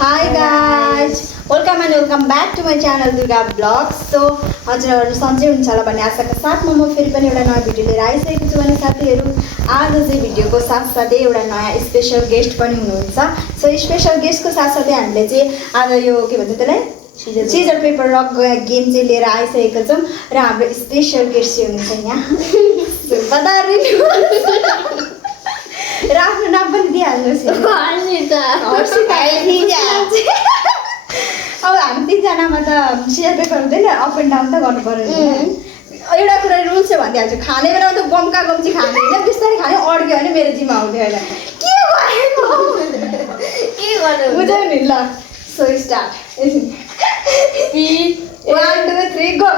Hi guys, welcome back to my channel Durga Vlogs. So हजुरहरु सन्चै हुनुहुन्छ होला भन्ने आशाका साथमा म फेरि पनि एउटा नयाँ भिडियो लिएर आइसकेको छु अनि साथीहरु आज चाहिँ भिडियोको साथसाथै एउटा नयाँ स्पेशल गेस्ट पनि हुनुहुन्छ। सो स्पेशल गेस्टको साथसाथै हामीले चाहिँ आज यो के भन्छ त्यसलाई सिजर पेपर रक गेम चाहिँ लिएर आइसकेको छौं र हाम्रो स्पेशल गेस्ट चाहिँ हुनुहुन्छ यहाँ र आफ्नो नाम पनि दिइहाल्नुहोस्। अब हामी तिनजनामा त सिजर पेपर हुँदैन, अप एन्ड डाउन त गर्नु पर्यो नि। एउटा कुरा रुल चाहिँ भनिदिइहाल्छु, खाने बेलामा त गम्का गम्ची खाने होइन, बिस्तारै खाने अड्क्यो भने मेरो जिम्मा आउँथ्यो होइन। के भएको के गर्नु बुझ्यौ नि। ल सो स्टार्ट 1 2 3 गो।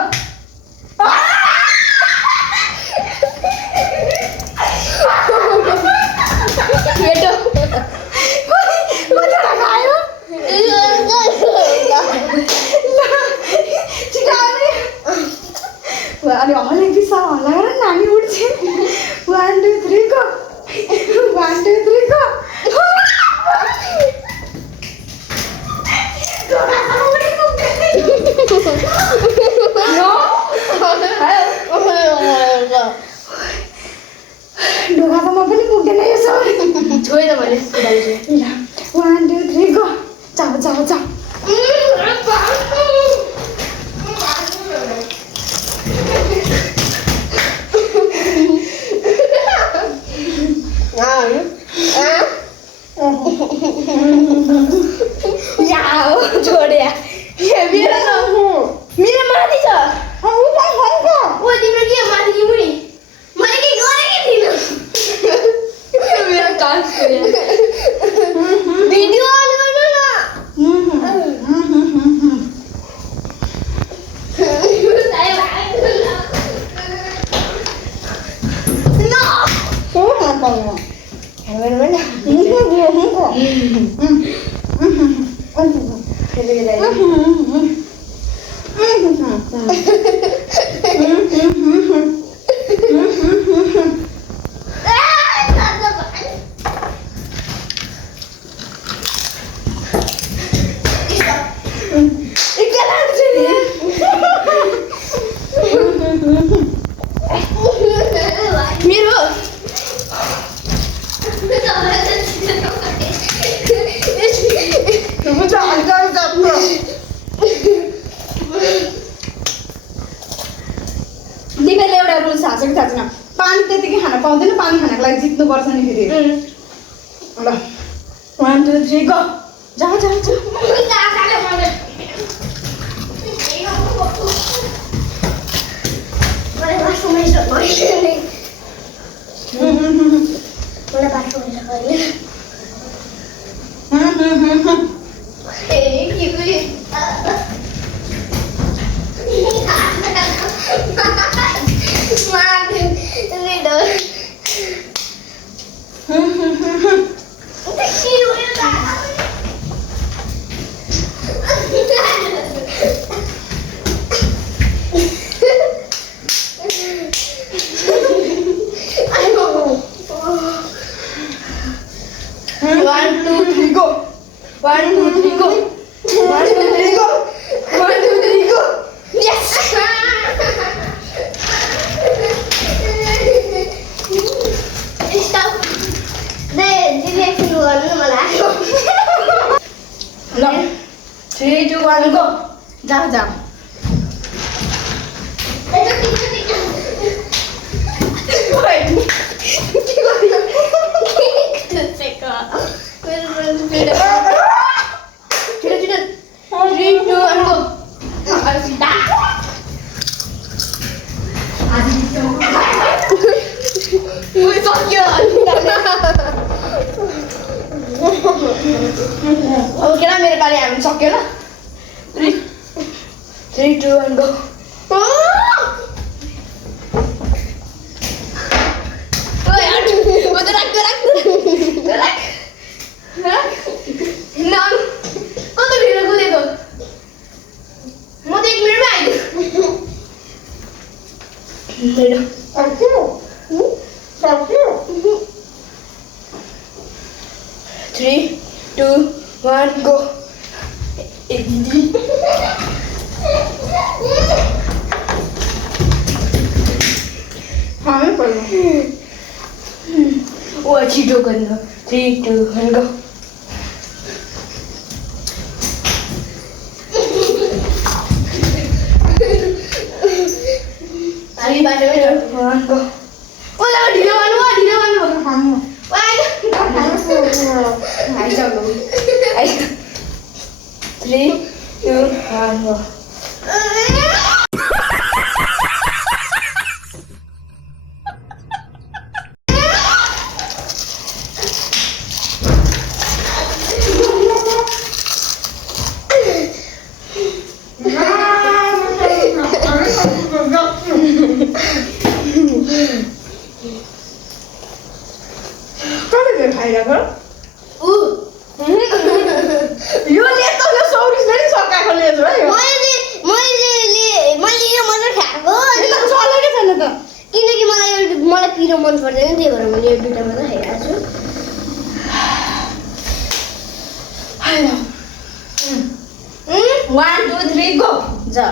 बेटो कतिवटा खायो अनि हले पिसा हल्ला गर नानी उठ्छ। 1 2 3 गो 1 2 3 गो। ढोकासम्म पनि पुग्दैन यो सब छोएर भने 1 2 3 गो। जाऊ जाऊ जाऊ। छोड्या मेरो माथि छ। तिम्रो के माथि कि मुनि मैले के गरेकै थिइनँ। मेरो डान्स भिडियो अन गर्नु न। दिपेले एउटा रुल थाहा छ कि थाहा छैन, पानी त्यतिकै खान पाउँदैन, पानी खानको लागि जित्नुपर्छ नि फेरि। ल 1 2 3 गो। जाऊ जाऊ जाऊ। ल 3 2 1 गो। जाऊ जाऊ। अब केला मेरो पाली हामी सक्यो ल। 3 2 1 गो। कता ढिलो कुदेको म त 1 मिनेटमै आइदियो। 3 2 1 गो। दिदी हाँ पढ़ो वो अच्छी जो करना 3 2 1 go Ali baca video 1 go oh jangan di depan kamu wah ayo dulu ayo 3 2 1 go खाइरहेको यो लेतो यो सौरिसले नि सकाएको लेतो है मैले यो मात्र खाएको अनि त चलेकै छैन त किनकि मलाई पिरो मन पर्दैन त्यही भएर मैले यो दुईटा मात्र खाइरहेको छु 1 2 3 गो जा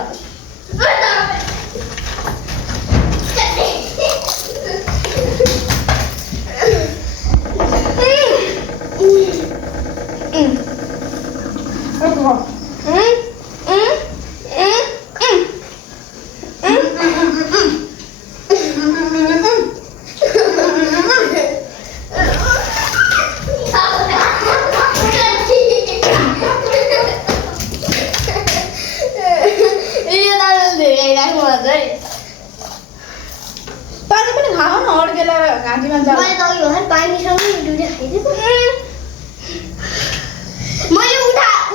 पानी पनि खाऊ न अड्केला घाँटीमा जा मैले त अघि भर्खर पानीसँगै दुईटा खाइदिएको मैले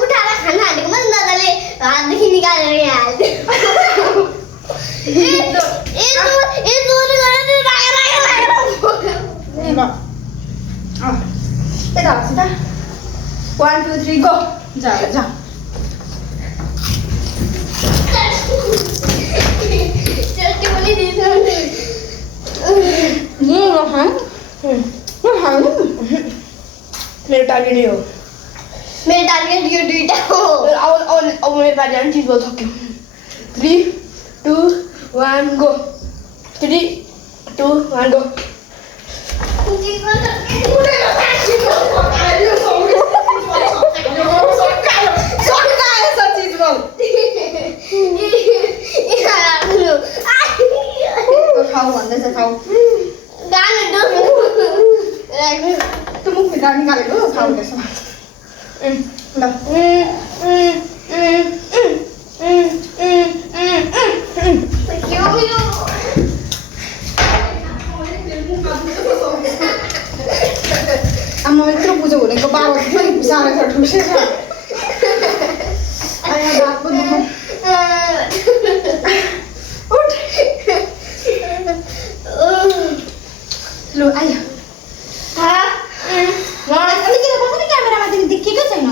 उठाएर खान हालेको पनि दादाले हातदेखि निकालेर यहाँ हाल्थ्यो यता हस् त 1 2 3 गो जा जा चट्टी पनि दिन्छ मेरो टार्गेट यो मेरो टार्गेट यो दुईटा हो अब मेरो पालि अनि चिज बोल सक्यो 3 2 1 गो 3 2 1 गो खाऊ भन्दैछ खाऊ त्यो मुखभित्र निकालेको खाऊ त्यसो ल आमा यत्रो बुझो भनेको बाबा पनि घुसाएर छ ठुसेछ आया बाबा उठ लो आयो मलाई पनि किन बस्छ नि क्यामेरामा तिमी देखेकै छैन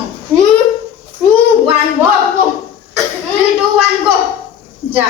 1 गो 3 2 1 गो जा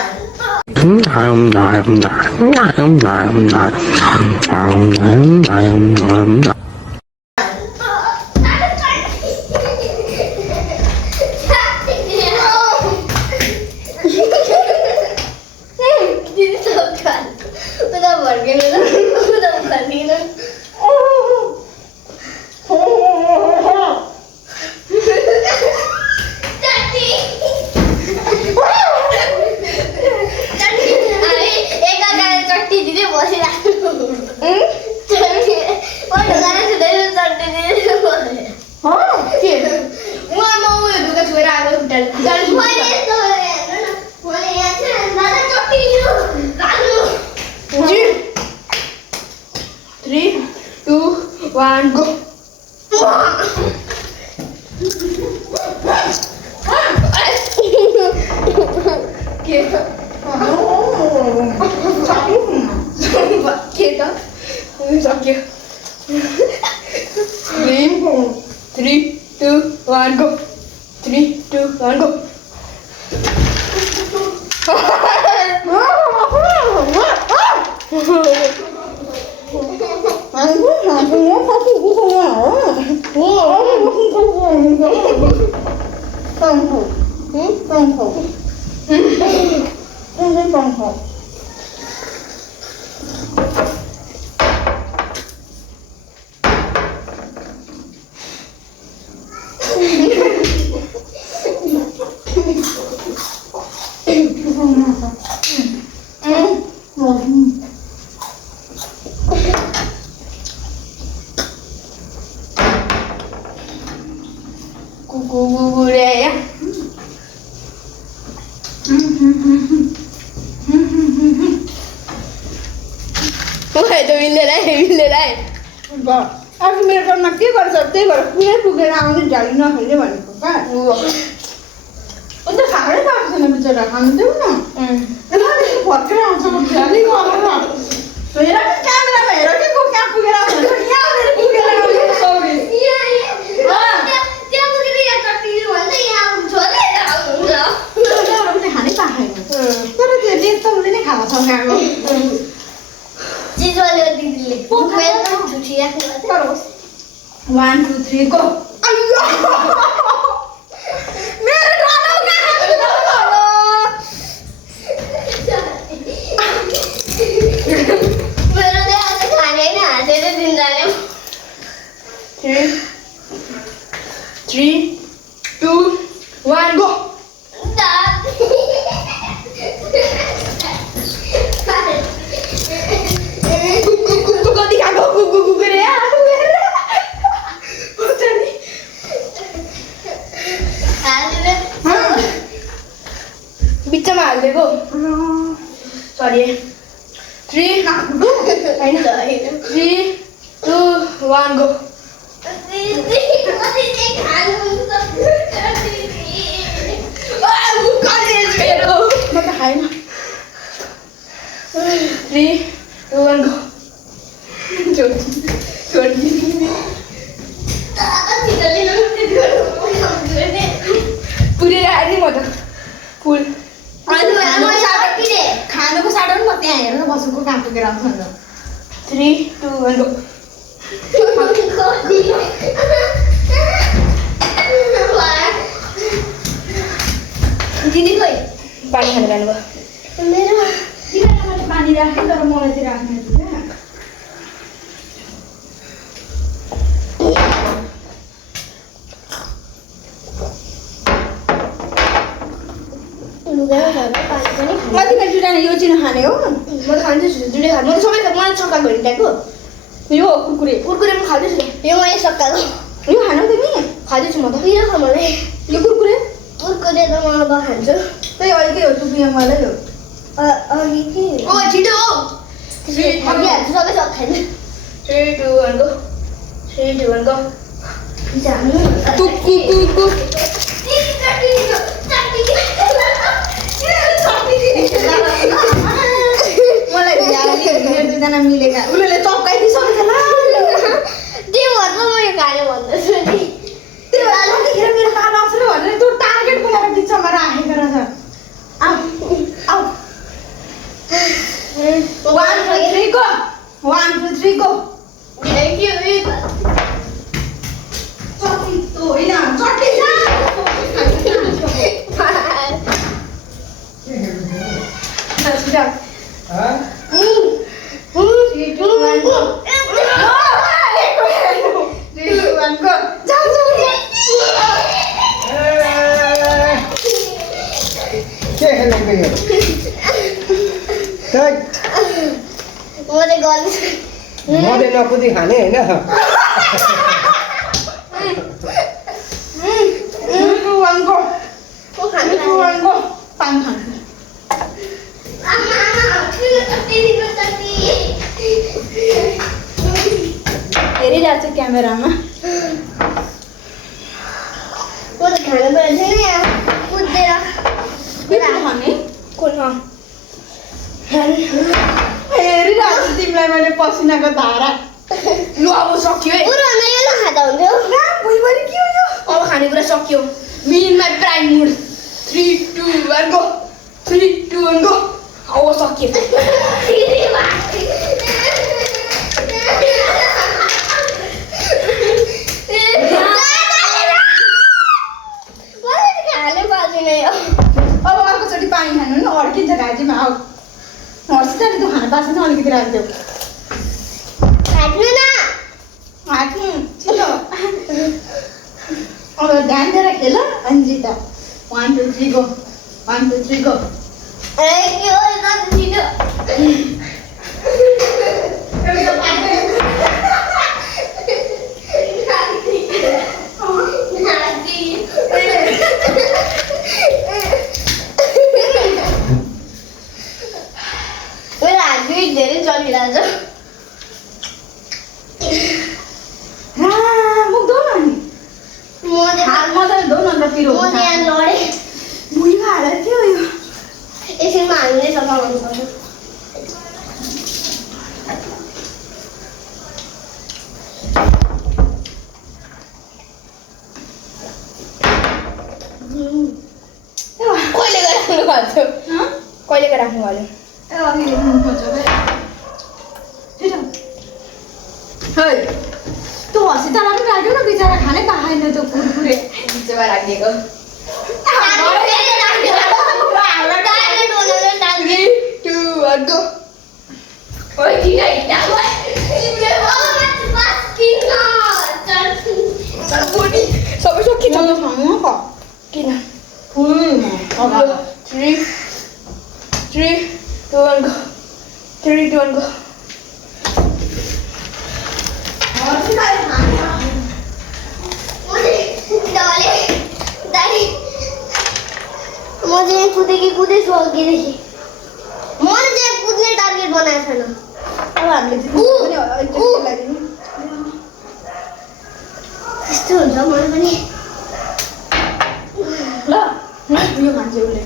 Pongho. Pongho. Pongho. Guguraya. Woi, tu bila dah. अब मेरो घरमा के गर्छ त्यही भएर पुरै पुगेर आउने झ्याली नखाने भनेको का अन्त खाएरै पाएको छैन बिचरा खानु देऊ न भर्खर आउँछ म झ्याली गरेर हेर क्यामेरामा हेर के को कहाँ पुगेर आउँछ यहाँनिर पुगेर आउने सौरी त्यहाँ पुगेर यहाँ कटिनु भन्छ यहाँ छोडेर आउनुहुन्छ पनि खानै पाएको छैन तर त्यो देख्दा उसले नै खाना सकाएको चीज वाले दिदीले मेरो त झुठी राख्नु तर 1 2 3 गो अय्यो मेरो रानो कहाँ मेरो त आज खानै नहासेर दिन्दाले 3 2 1 गो बिचमा हालिदिएको सरी 3 होइन 3 2 1 गो म त खाएन 3 2 1 गो पुरेर आएँ म त फुल खानुको साटो पनि म त्यहाँ हेरेर बसेको कहाँ पुगेर आउँछ नि 3 2 1 गो दिदी खोइ पानी खानु जानुभयो मेरो मैले पानी राखेँ तर मलाई चाहिँ राख्ने कतिमा जुटाने यो चाहिँ नखाने हो म त खान्छु जुडे खानु म त सबै मलाई सकाएको हेरिरहेको यो कुरकुरे कुरकुरे पनि खाँदैछु यो मैले सकाएको यो खानु तिमी खाँदैछु म त यो खा मलाई यो कुरकुरे कुरकुरे त म अब खान्छु त्यही अहिलेकै हो टुपियामालै हो अघि के ओ छिटो हो अघि हाल्छु सबै सब खानु 3 2 1 गो 3 2 1 गो जानु कुकु मलाई मेरो दुईजना मिलेका उनीहरूले चप्काइदिइसकेको छ त्यो भएर म यो खाने भन्दैछु नि त्यो त्यतिखेर मेरो कान आउँछ भनेर त्यो टार्गेट बनाएर बिचमा राखेको रहेछ आऊ आऊ 1 2 3 गो 1 2 3 गो चट्नी त होइन चट्नी मले नकुदी खाने होइन हेरिरहेको छु क्यामेरामा हेरिरहेको छु तिमीलाई मैले पसिनाको धारा लु अब सक्यो है खाँदा हुन्थ्यो भुइँभरि के हो यो अब खानेकुरा सक्यो मिन my prime mood 3 2 1 go 3 2 1 go अब सक्यो बसिनै हो अब अर्कोचोटि पानी खानु नि अड्किन्छ घाँटीमा आऊ हर्सिँदा तँ खान पाएको छैन अलिकति राखिदेऊ खाट्नु न हाट्नु छिटो अब ध्यान दिएर खेल अनि जित 1 2 3 गो 1 2 3 गो ए के हो त छिटो मेरो हात धेरै चलिरहेछ मुख धो न अनि म हात मजाले धो न अन्त पिरो म यहाँ लडे भुइँमा हालेर के हो यो यसैमा हामीले सफा गर्नु पर्छ कहिले राख्नु पर्छ कहिले राख्नु पर्यो अघि लेख्नु पर्छ छिटो है तँ हस्पिटलमा पनि राख्यौ न बिचरा खानै पाएन त्यो कुरकुरे बिचमा राखिदिएको सबै सकिन्छ किन 3 2 1 go 3 2 1 go म चाहिँ कुदेछु अघिदेखि मैले चाहिँ कुद्ने टार्गेट बनाएको छैन अब हामीले त्यस्तो हुन्छ मलाई पनि ल यो खान्छ उसले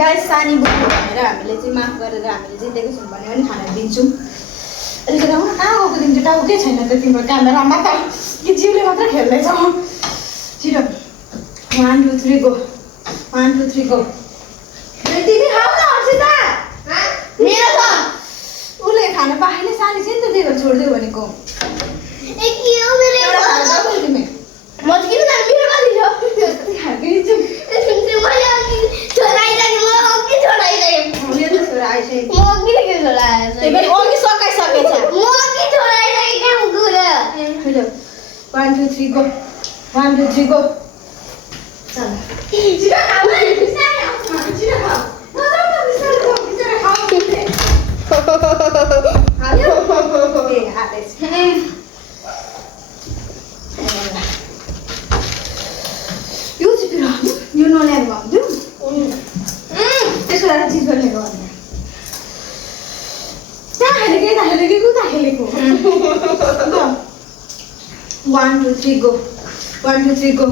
गाइस सानी बुझ्नु भनेर हामीले चाहिँ माफ गरेर हामीले जितेको छौँ भने पनि खाना दिन्छौँ अलिकति आउनु कहाँ गएको दिन्छ टाउकै छैन त तिम्रो क्यामेरामा त कि जिउले मात्र खेल्दैछौ छिटो 1 2 3 गो 1 2 3 गो तिमी खाऊ न हर्षिता मेरो छ उसले खाना पाएन सानी चाहिँ नि त त्यही भएर छोडिदियो भनेको ए के हो मेरो एउटा खाना खाऊ तिमी म चाहिँ किन जानु मेरो बाली छ खाएकै छु मैले अघि छोडाइसकेँ म अघि छोडाइसकेँ मेरो त छोरा आइसकेको म अघि के छोडाएछ त्यही पनि अघि सकाइसकेछ म अघि छोडाइसकेँ कहाँ गएर 1 2 3 गो 1 2 3 गो चल छिटो खाऊ न बिस्तारै आउँछ छिटो खाऊ नजाऊ न बिस्तारै खाऊ बिस्तारै खाऊ हाल्यो ए हालेछ यो चाहिँ पिरो हाल्नु यो नल्याएर भन्छु त्यसको लागि चिज गर्ने गर्ने कहाँ खेलेको उता खेलेको 1 2 3 गो 1 2 3 गो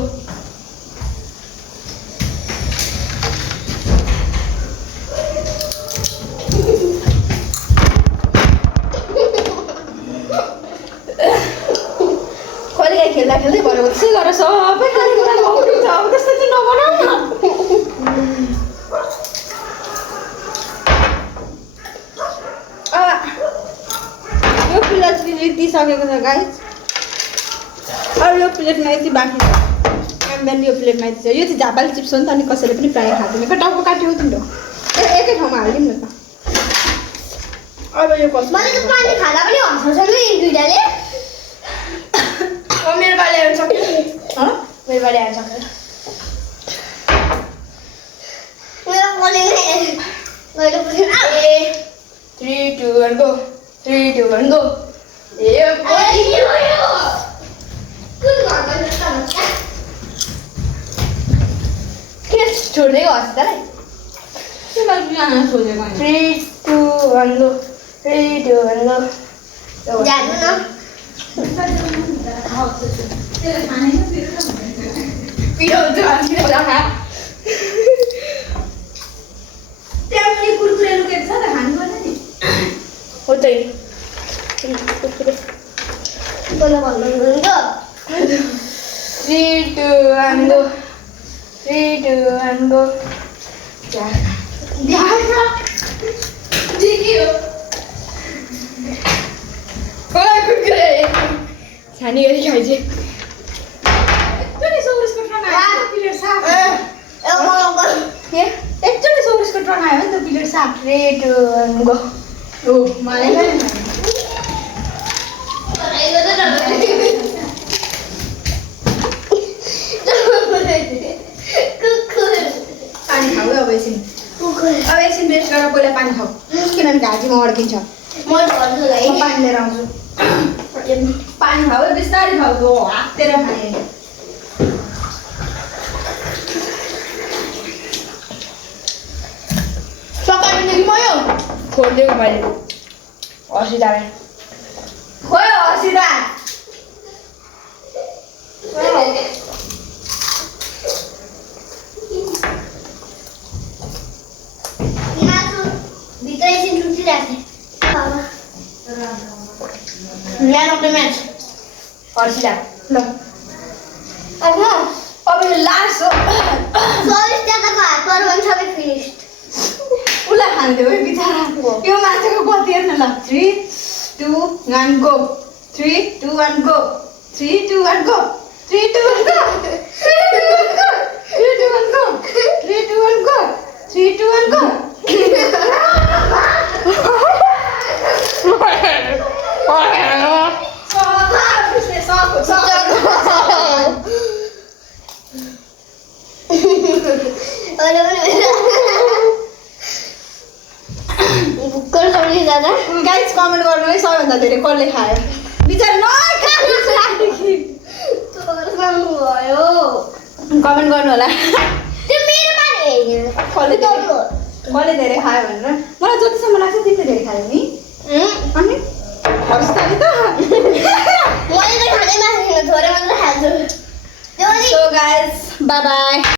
कहिले खेल्दा खेल्दै भयो त्यसै गरेर सबै खानेकुरा उठ्छ अब त्यस्तो चाहिँ नबनाऊ न यो प्लेट लिटिसकेको छ गाइस अरू यो प्लेटमा यति बाँकी छ बिहान यो प्लेटमा यति छ यो चाहिँ झापाले चिप्स हो नि त अनि कसैले पनि प्रायः खाँदैन टाउको काट्यो तिम्रो एकै ठाउँमा हालिदिउँ न त अब यो कसो मैले त पानी खाँदा पनि हँसाउँछ नि दुइटाले मेरो बाले आउनु सक्यो मेरो बाले आउनु सक्यो मेरो बोले मैले पुग्यो 3 2 1 गो 3 2 1 गो ए के छोड्दै हस्दा सोचेको 3 2 1 गो 3 2 1 गो जानु न त्यहाँ पनि कुरकुरे लुकेको छ त खानु पर्छ नि हो त्यही कुरकुरे बोल भन्नु गो 3 2 1 गो 3 2 1 गो कुरकुरे छानी गरी खाइजे पनि सो 3, 2, 1 go. ओ मलाई पनि पानी खाऊ अब एकछिन रेस्ट गरेर पहिला पानी खाऊ किनभने घाँटीमा अड्किन्छ म पानी लिएर आउँछु पानी खाऊ बिस्तारै खाऊ हो हातेर खाने खोलिदिएको मैले हसिदाले खोइ हसिदा म्यान अफ द म्याच हर्षिदा ल अब यो लास्ट हो उसलाई खानिदियो है बिचरा यो मान्छेको गति हेर्न ल 3, 2, 1 go 3, 2, 1 go 3, 2, 1 go 3, 2, 1 go 3, 2, 1 go 3, 2, 1 go 3, 2, 1 go 3, 2, 1 go guys comment गर्नु है सबैभन्दा धेरै कसले खायो बिचरा कमेन्ट गर्नु होला कसले धेरै खायो भनेर मलाई जतिसम्म लाग्छ त्यति धेरै खायो नि अनि हर्षिताले त सो गाइस बाई बाई